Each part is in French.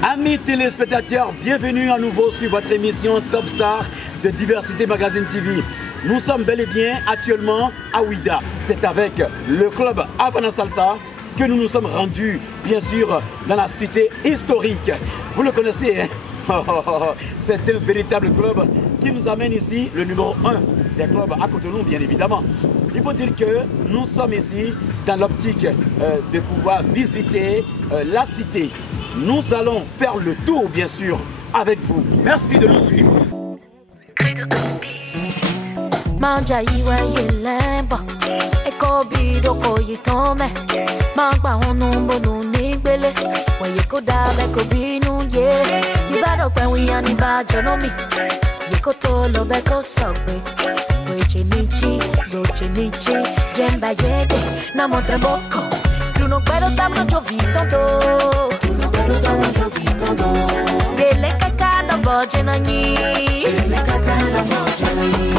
Amis téléspectateurs, bienvenue à nouveau sur votre émission Top Star de Diversité Magazine TV. Nous sommes bel et bien actuellement à Ouidah. C'est avec le club Havana Salsa que nous nous sommes rendus, bien sûr, dans la cité historique. Vous le connaissez, hein? C'est un véritable club qui nous amène ici, le numéro 1 des clubs à Cotonou, bien évidemment. Il faut dire que nous sommes ici dans l'optique de pouvoir visiter la cité. Nous allons faire le tour, bien sûr, avec vous. Merci de nous suivre. Manja iwe yelemba ekobido koyitome magba onumbo nunigbele wayeko dabe kobinu ye yibado pe wi ani ba jonomi yeko lo be ko sogbe wechenichi zochenichi jemba yede na motremboko tu no pero tamno jovitondo tu no pero tamno jovitondo yele kakana vojenani yele kakana vojenani.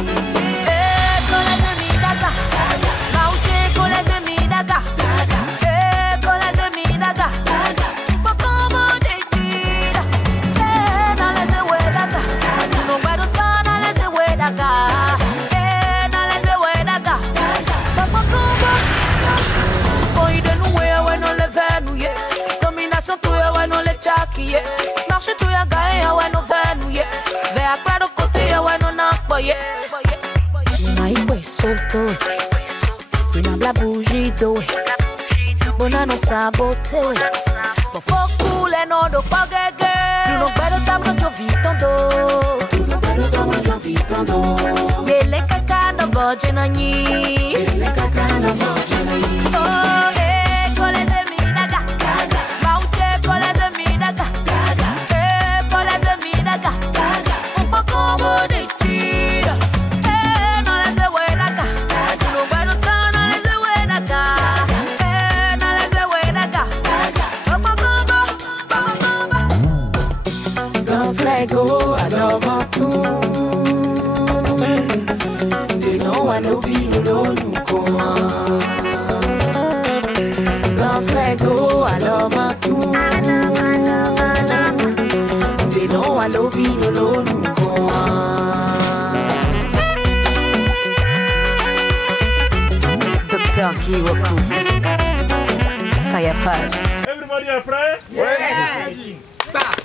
Marche tu ya gae ya wano venu ye ve akwado kote ya wano nakbo ye na iwe soto ina bla bougie do bona no sabote bo foku le no do pagege tu no better tamno jovitondo tu no better tamno jovitondo yele kakana vojenani yele kakana vojenani oh go, I love my tune. They know I know we don't go on. Dance like go, I love my tune. They know I know we don't go on. Dr. Kiwoku, Fire Fires. Everybody are prêt? Yes. Stop.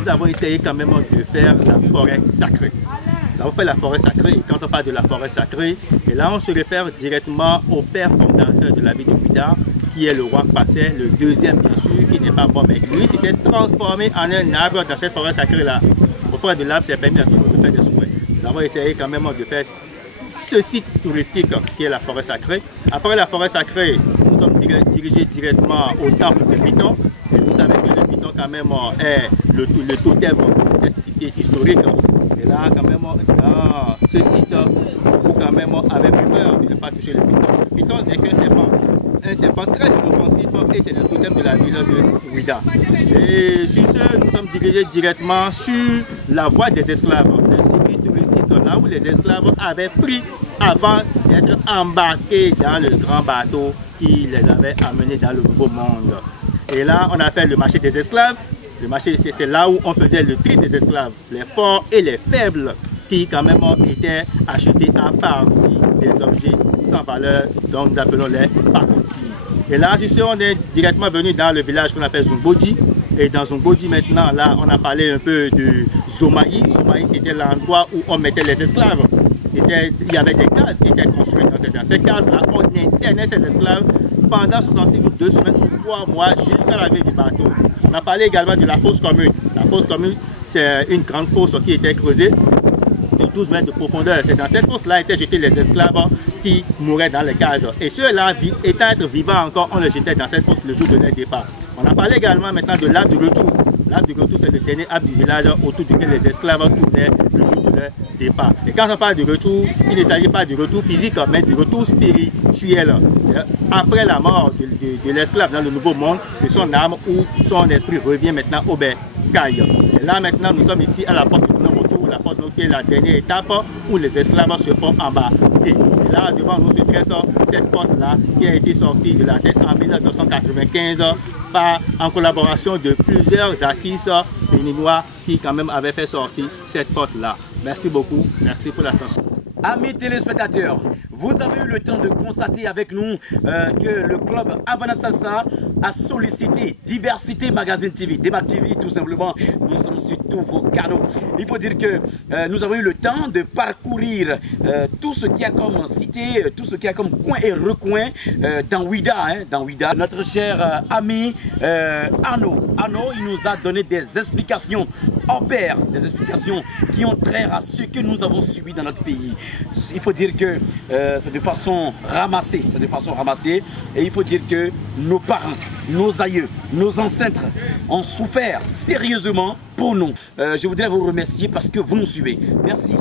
Nous avons essayé quand même de faire la forêt sacrée. Nous avons fait la forêt sacrée et quand on parle de la forêt sacrée, et là on se réfère directement au père fondateur de la ville de Ouidah, qui est le roi Passé, le deuxième bien sûr, qui n'est pas mort, mais lui s'était transformé en un arbre dans cette forêt sacrée là. Auprès de l'arbre, c'est permis à tout le monde de faire des souhaits. Nous avons essayé quand même de faire ce site touristique qui est la forêt sacrée. Après la forêt sacrée, nous sommes dirigés directement au temple de Piton. Et vous savez que le Piton quand même est le totem de cette cité historique. Et là quand même dans ce site, vous quand même avez peur de ne pas toucher le Piton. Le Piton n'est qu'un serpent très inoffensif et c'est le totem de la ville de Ouidah. Et sur ce, nous sommes dirigés directement sur la voie des esclaves, le circuit touristique là où les esclaves avaient pris avant d'être embarqués dans le grand bateau qui les avait amenés dans le nouveau monde. Et là, on a fait le marché des esclaves. Le marché, c'est là où on faisait le tri des esclaves, les forts et les faibles, qui quand même étaient achetés à partir des objets sans valeur, donc nous appelons les pacotis. Et là, on est directement venu dans le village qu'on appelle Zumboji. Et dans Zumboji maintenant, là, on a parlé un peu de Zomaï. Zomaï, c'était l'endroit où on mettait les esclaves. il y avait des cases qui étaient construites dans ces cases-là. On internait ces esclaves pendant 66 ou 2 semaines ou 3 mois jusqu'à l'arrivée du bateau. On a parlé également de la fosse commune. La fosse commune, c'est une grande fosse qui était creusée de 12 mètres de profondeur. C'est dans cette fosse-là étaient jetés les esclaves qui mouraient dans les cages. Et ceux-là, étant vivants encore, on les jetait dans cette fosse le jour de leur départ. On a parlé également maintenant de l'arbre du retour. L'arbre du retour, c'est le dernier arbre du village autour duquel les esclaves tournaient le jour de leur départ. Et quand on parle de retour, il ne s'agit pas du retour physique, mais du retour spirituel. Après la mort de l'esclave dans le nouveau monde, que son âme ou son esprit revient maintenant au bercail. Et là maintenant, nous sommes ici à la porte du non-retour, la porte qui est la dernière étape où les esclaves se font embarquer. Et là, devant nous se dresse cette porte-là qui a été sortie de la tête en 1995 en collaboration de plusieurs artistes béninois qui quand même avaient fait sortir cette porte-là. Merci beaucoup, merci pour l'attention. Amis téléspectateurs, vous avez eu le temps de constater avec nous que le club Havana Salsa a sollicité Diversité Magazine TV, Débat TV tout simplement. Nous sommes sur tous vos canaux. Il faut dire que nous avons eu le temps de parcourir tout ce qu'il y a comme cité, tout ce qu'il y a comme coin et recoin dans Ouida. Dans Ouida. Notre cher ami Arnaud, il nous a donné des explications hors pair, des explications qui ont trait à ce que nous avons subi dans notre pays. Il faut dire que c'est de façon ramassée, et il faut dire que nos parents, nos aïeux, nos ancêtres ont souffert sérieusement pour nous. Je voudrais vous remercier parce que vous nous suivez. Merci.